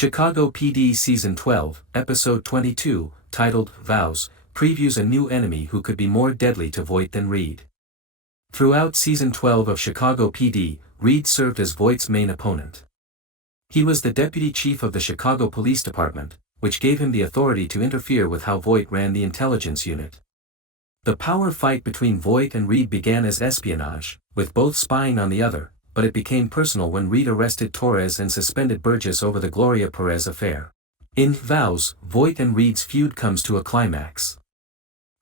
Chicago PD Season 12, Episode 22, titled Vows, previews a new enemy who could be more deadly to Voight than Reid. Throughout Season 12 of Chicago PD, Reid served as Voight's main opponent. He was the deputy chief of the Chicago Police Department, which gave him the authority to interfere with how Voight ran the intelligence unit. The power fight between Voight and Reid began as espionage, with both spying on the other, but it became personal when Reid arrested Torres and suspended Burgess over the Gloria Perez affair. In Vows, Voight and Reid's feud comes to a climax.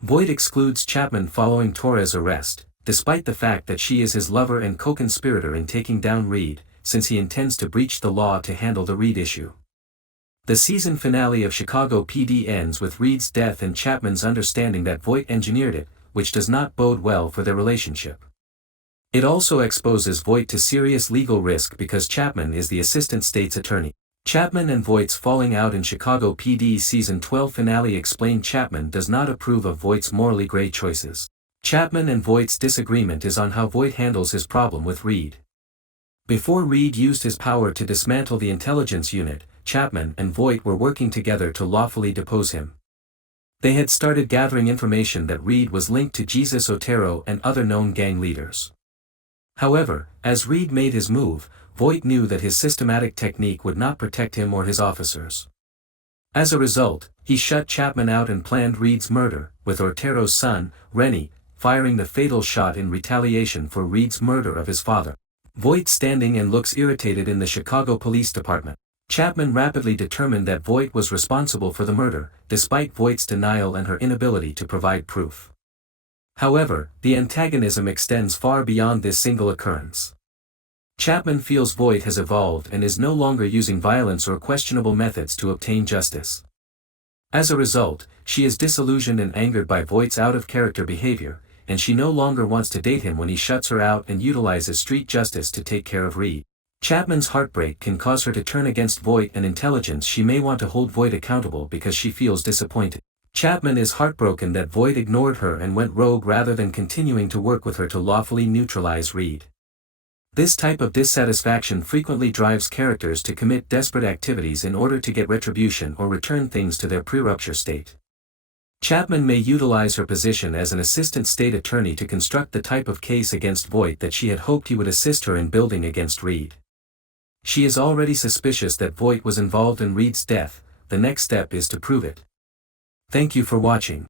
Voight excludes Chapman following Torres' arrest, despite the fact that she is his lover and co-conspirator in taking down Reid, since he intends to breach the law to handle the Reid issue. The season finale of Chicago PD ends with Reid's death and Chapman's understanding that Voight engineered it, which does not bode well for their relationship. It also exposes Voight to serious legal risk because Chapman is the assistant state's attorney. Chapman and Voight's falling out in Chicago PD's Season 12 finale explain Chapman does not approve of Voight's morally gray choices. Chapman and Voight's disagreement is on how Voight handles his problem with Reid. Before Reid used his power to dismantle the intelligence unit, Chapman and Voight were working together to lawfully depose him. They had started gathering information that Reid was linked to Jesus Otero and other known gang leaders. However, as Reid made his move, Voight knew that his systematic technique would not protect him or his officers. As a result, he shut Chapman out and planned Reid's murder, with Otero's son, Rennie, firing the fatal shot in retaliation for Reid's murder of his father. Voight standing and looks irritated in the Chicago Police Department. Chapman rapidly determined that Voight was responsible for the murder, despite Voight's denial and her inability to provide proof. However, the antagonism extends far beyond this single occurrence. Chapman feels Voight has evolved and is no longer using violence or questionable methods to obtain justice. As a result, she is disillusioned and angered by Voight's out-of-character behavior, and she no longer wants to date him when he shuts her out and utilizes street justice to take care of Reid. Chapman's heartbreak can cause her to turn against Voight and intelligence. She may want to hold Voight accountable because she feels disappointed. Chapman is heartbroken that Voight ignored her and went rogue rather than continuing to work with her to lawfully neutralize Reid. This type of dissatisfaction frequently drives characters to commit desperate activities in order to get retribution or return things to their pre-rupture state. Chapman may utilize her position as an assistant state attorney to construct the type of case against Voight that she had hoped he would assist her in building against Reid. She is already suspicious that Voight was involved in Reid's death. The next step is to prove it. Thank you for watching.